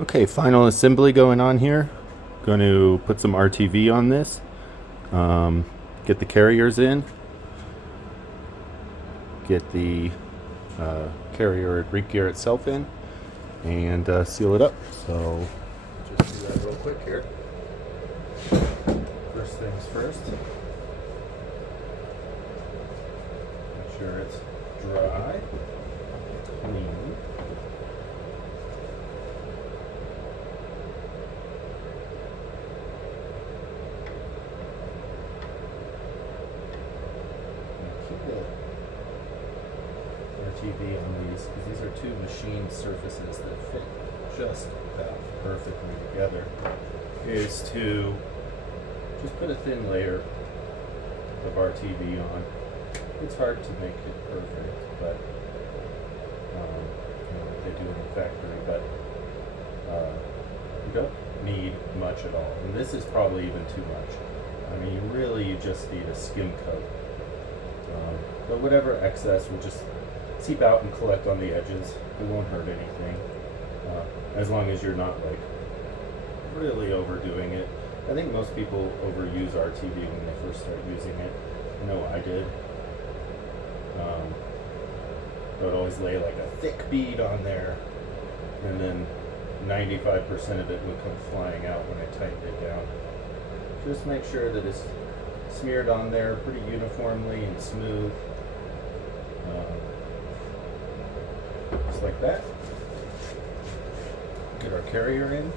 Okay, final assembly going on here. Going to put some RTV on this. Get the carriers in. Get the carrier brake gear itself in. And seal it up. So, just do that real quick here. First things first. Make sure it's dry, clean. RTV on these, because these are two machined surfaces that fit just about perfectly together, is to just put a thin layer of RTV on. It's hard to make it perfect, but what they do in the factory, but you don't need much at all. And this is probably even too much. I mean, you just need a skim coat. But whatever excess will just seep out and collect on the edges. It won't hurt anything, as long as you're not like really overdoing it. I think most people overuse RTV when they first start using it. I know I did. I would always lay like a thick bead on there, and then 95% of it would come flying out when I tightened it down. Just make sure that it's smeared on there pretty uniformly and smooth. Just like that. Get our carrier in.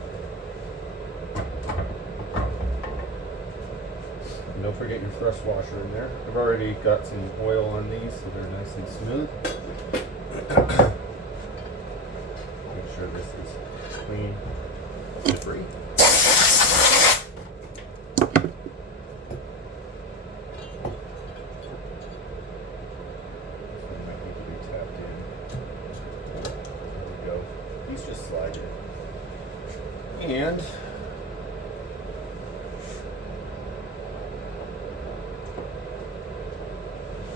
And don't forget your thrust washer in there. I've already got some oil on these so they're nice and smooth. Make sure this is clean of debris. These just slide in. And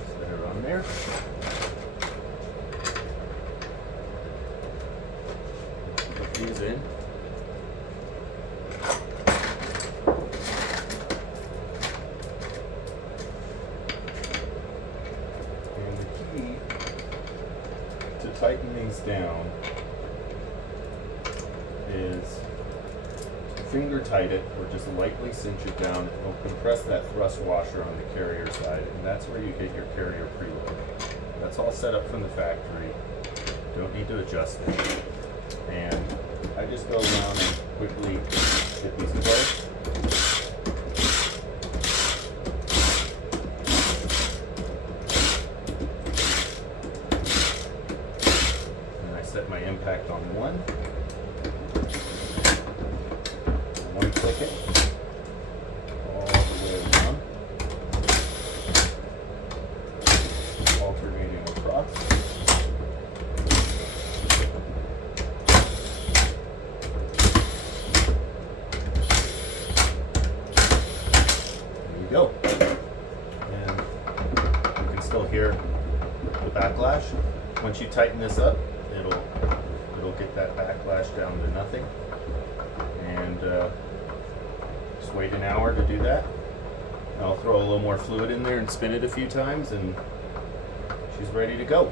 set it on there. Put these in. And the key to tighten these down is to finger tight it or just lightly cinch it down. It'll compress that thrust washer on the carrier side, and that's where you get your carrier preload. That's all set up from the factory. Don't need to adjust it. And I just go around and quickly get these closed. And I set my impact on one. Click it all the way around, alternating across. There you go. And you can still hear the backlash. Once you tighten this up, it'll get that backlash down to nothing. And just wait an hour to do that. I'll throw a little more fluid in there and spin it a few times, and she's ready to go.